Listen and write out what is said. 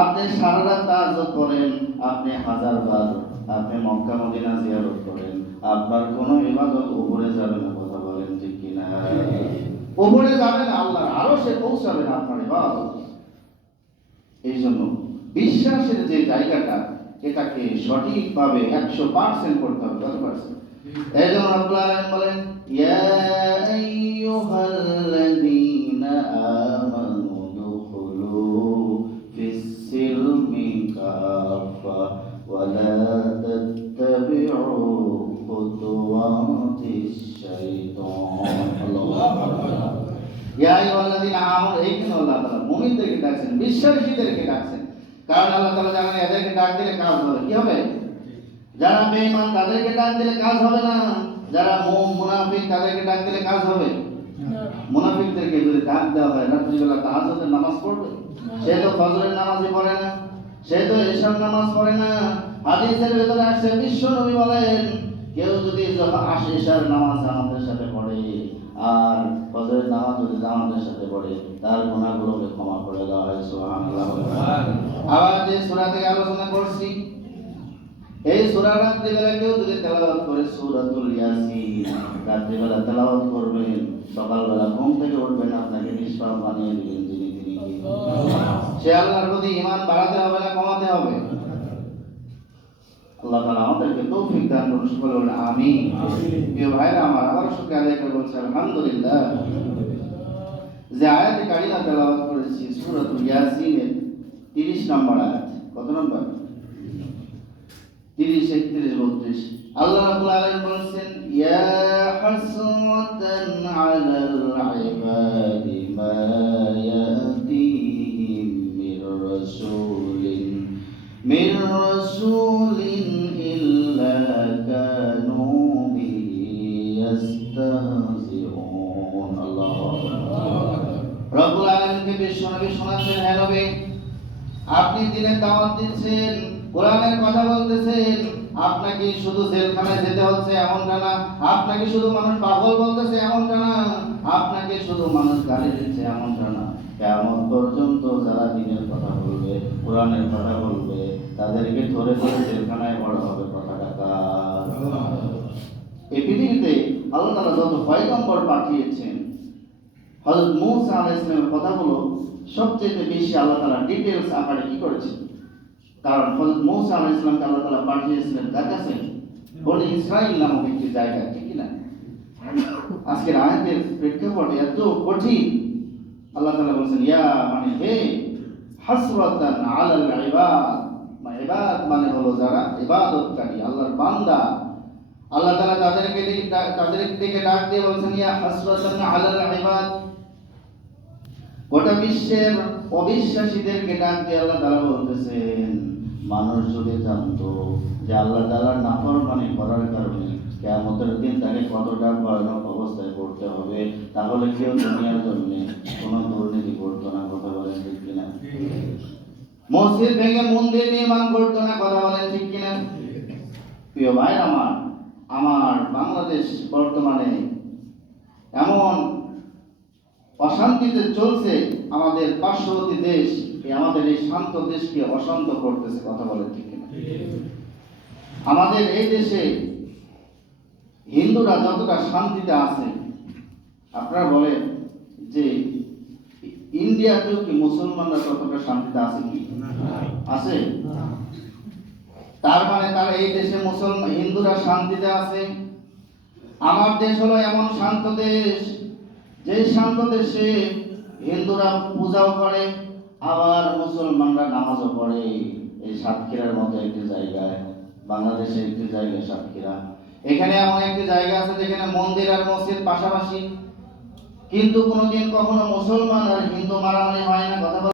আপনি সারা রাত তাহাজ্জুদ করেন, আপনি হাজারবার আপনি মক্কা মদিনা জিয়ারত করেন, আপনার কোনো ইবাদত উপরে যাবে না। কথা বলেন ঠিক কিনা? উপরে যাবে না, আল্লাহর আরশে পৌঁছাবে না আপনার ইবাদত। এই জন্য বিশ্বাসের যে জায়গাটা, এটাকে সঠিকভাবে 100% করতে হবে। কত পার্সেন্ট? এই জন্য আল্লাহ বলেন, ইয়া আইয়ুহাল্লাযীনা আমানু দুখুলু ফিস-সিলমি কাফা ওয়া লা তাত্তাবিউ খুতুওয়াতিশ শাইতান। আল্লাহু আকবার। ইয়া আইয়ুহাল্লাযীনা আমানু, এইখানে আল্লাহ তাআলা মুমিনদেরকে ডাকছেন, বিশ্বাসীদেরকে ডাকছেন। কারণ আল্লাহ তাআলা জানেন এদেরকে ডাক দিলে কাজ হবে। কি হবে? যারা বেঈমান তাদেরকে ডাক দিলে কাজ হবে না। যারা মুনাফিক তাদেরকে ডাক দিলে কাজ হবে। মুনাফিকদেরকে যদি ডাক দেওয়া হয় রাত্রিবেলা তাহাজ্জুদের নামাজ পড়বে, সে তো ফজরের নামাজই পড়ে না, সে তো এশার নামাজ পড়ে না। হাদিসের ভিতরে আসছে, বিশ্ব নবী বলেন, কেউ যদি এশার নামাজ আমাদের সাথে পড়ে আর ফজরের নামাজ যদি আমাদের সাথে পড়ে, তার গুনাহগুলোকে ক্ষমা করে দেওয়া হয়। সুবহানাল্লাহ। আবার যে সূরা থেকে আলোচনা করছি, এই সূরা রাত্রিবেলা কেউ যদি তেলাওয়াত করে, সূরাতুল ইয়াসিন রাত্রিবেলা তেলাওয়াত করবেন, সকালবেলা ঘুম থেকে উঠবেন, আপনাকে নিষ্পাপ বানিয়ে দিবেন যিনি, তিনি কি? সে আল্লাহর প্রতি ঈমান বাড়াতে হবে না কমাতে হবে? আল্লাহ তাআলা আমাদেরকে তৌফিক দান করুন। সকলে বলেন আমিন। প্রিয় ভাইরা আমার, আবার শুকরিয়া আদায় করে বলছি আলহামদুলিল্লাহ। যে আয়াতে কারিমা তেলাওয়াত করেছি সূরাতুল ইয়াসিনের 30 নম্বর আয়াত। কত নম্বর? 30, 31, 32। আল্লাহ রাব্বুল আলামিন বলেছেন, ইয়া হাসরাতান আলাল ইবাদি মা ইয়াতিহিম মির রাসূলিন ইল্লা কানু বিহি ইস্তাহজিউন। আল্লাহু আকবার। রাব্বুল আলামিনকে বিশ্বনবী শোনাচ্ছেন, হে নবী, আপনি দিনের দাওয়াত দিচ্ছেন, কোরআনের কথা বলতেছেন, আপনাকে শুধু জেলখানায় যেতে হচ্ছে এমনটা না, আপনাকে শুধু মানুষ পাগল বলতেছে এমনটা না, আপনাকে শুধু মানুষ গালি দিচ্ছে এমনটা না। কিয়ামত পর্যন্ত যারা দিনের কথা বলবে, কোরআনের কথা বলবে, তাদেরকে ধরে ধরে জেলখানায় বড় হবে। কথাটা কার? এই পৃথিবীতে আল্লাহ তাআলা যত পয়গম্বর পাঠিয়েছেন, হযরত মূসা আলাইহিস সালামের কথাগুলো সবচেয়ে বেশি আল্লাহ তাআলা ডিটেইলস আকারে কি করেছেন? কারণ হযরত মূসা আলাইহিস সালামকে আল্লাহ তাআলা পাঠিয়েছিলেন তার কাছে বনি ইসরাইল নামক একটি জায়গায়, ঠিক কি না? আজকের আয়াতের প্রেক্ষাপটে এত কঠিন, আল্লাহ তাআলা বলেছেন, ইয়া মানে হে হাসরাতান আলাল ইবাদ, ইবাদ মানে হলো যারা ইবাদতকারী, আল্লাহর বান্দা। আল্লাহ তাআলা তাদেরকে দিকে ডাক দিয়ে বলেছেন, ইয়া হাসরাতান আলাল ইবাদ। গোটা বিশ্বের অবিশ্বাসীদেরকে ডাক দিয়ে আল্লাহ তাআলা বলতেছেন, মানুষ যদি জানতো যে আল্লাহ তাআলার নাফরমানি করার কারণে কিয়ামতের দিন তাকে কতটা ভয়ানক অবস্থায় পড়তে হবে, তাহলে কেউ দুনিয়ার জন্য কোনো দুর্নীতি করতো না। কথা বলেন ঠিক কিনা? মসজিদ ভেঙে মন্দির নির্মাণ করতো না। কথা বলেন ঠিক কিনা? প্রিয় ভাই আমার, আমার বাংলাদেশ বর্তমানে এমন অশান্তিতে চলছে, আমাদের পার্শ্ববর্তী দেশ আমাদের এই শান্ত দেশকে অশান্ত করতেছে। কথা বলেন ঠিক কিনা? আমাদের এই দেশে হিন্দুরা যতটা শান্তিতে আছে, আপনারা বলেন যে ইন্ডিয়াতেও কি মুসলমানরা ততটা শান্তিতে আছে কি? আছে? তার মানে তারা এই দেশে হিন্দুরা শান্তিতে আছে। আমার দেশ হলো এমন শান্ত দেশ, যে শান্ত দেশে হিন্দুরা পূজাও করে, আবার মুসলমানরা নামাজও পড়ে। এই সাতক্ষীরার মতো একটি জায়গায়, বাংলাদেশে একটি জায়গায় সাতক্ষীরা, এখানে এমন একটি জায়গা আছে যেখানে মন্দির আর মসজিদ পাশাপাশি, কিন্তু কোনোদিন কখনো মুসলমান আর হিন্দু মারামারি হয় না। কথা